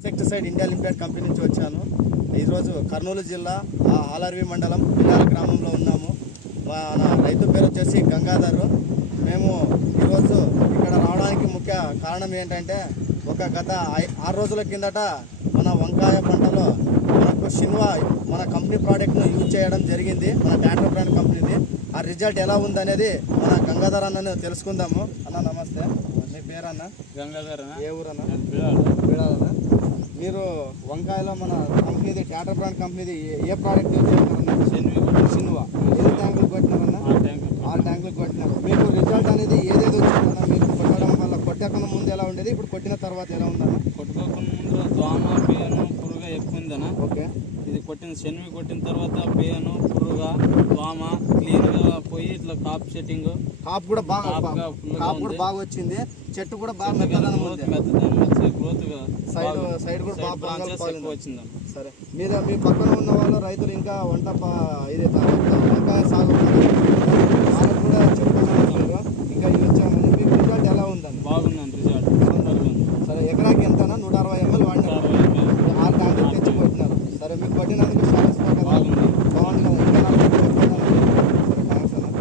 Insecticide India limited company నుంచి వచ్చాను. ఈరోజు కర్నూలు జిల్లా ఆలర్వి మండలం పిల్లాల గ్రామంలో ఉన్నాము. మన రైతు పేరు వచ్చేసి గంగాధర్. మేము ఈరోజు ఇక్కడ రావడానికి ముఖ్య కారణం ఏంటంటే గత 6 రోజుల కిందట మన వంకాయ పంటలో మనకు షిన్వా మన కంపెనీ ప్రోడక్ట్ను యూజ్ చేయడం జరిగింది, మన టాటా బ్రాండ్ కంపెనీది. ఆ రిజల్ట్ ఎలా ఉందనేది మన గంగాధర్ అన్నను తెలుసుకుందాము. అన్న నమస్తే, మీ పేరన్న? గంగాధర్. ఏ ఊరన్నా? బీడాలన్నా. మీరు వంకాయలో మన కంపెనీది టాటా బ్రాండ్ కంపెనీది ఏ ప్రోడక్ట్ యూజ్ చేస్తారన్నా? షిన్వా. ఎన్ని ట్యాంకులు కొట్టినారన్నా? 6 ట్యాంకులు కొట్టినారు. మీకు రిజల్ట్ అనేది ఏదేది వచ్చిందన్నా? మీకు కొట్టడం వల్ల కొట్టకుండా ముందు ఎలా ఉండేది, ఇప్పుడు కొట్టిన తర్వాత ఎలా ఉందన్నా? కొట్టుకోకుండా ముందు దోమ పేను పురుగా ఎక్కువ ఉందన్నా. ఓకే. ఇది శనివి కొట్టిన తర్వాత పేను పురుగా దోమ క్లీన్గా పోయి ఇట్లా కాప్ సెట్టింగ్ కాపు కూడా బాగా వచ్చింది. చెట్టు కూడా బాగా మెత్తదనం మెత్తదనం గ్రోత్ సైడ్ కూడా బాగా ఎక్కువ వచ్చింది. సరే, మీ పక్కన ఉన్న వాళ్ళు రైతులు ఇంకా వంకాయ సాగు వాళ్ళకు కూడా చెప్తున్నారు ఇంకా ఇది వచ్చామని. మీకు రిజల్ట్ ఎలా ఉందండి? బాగుందండి రిజల్ట్. సరే, ఎకరాకి ఎంతనా? 160 ml వాడినారు, 6 ట్యాంకులు తెచ్చి కొట్టినారు. సరే, మీకు కొట్టిన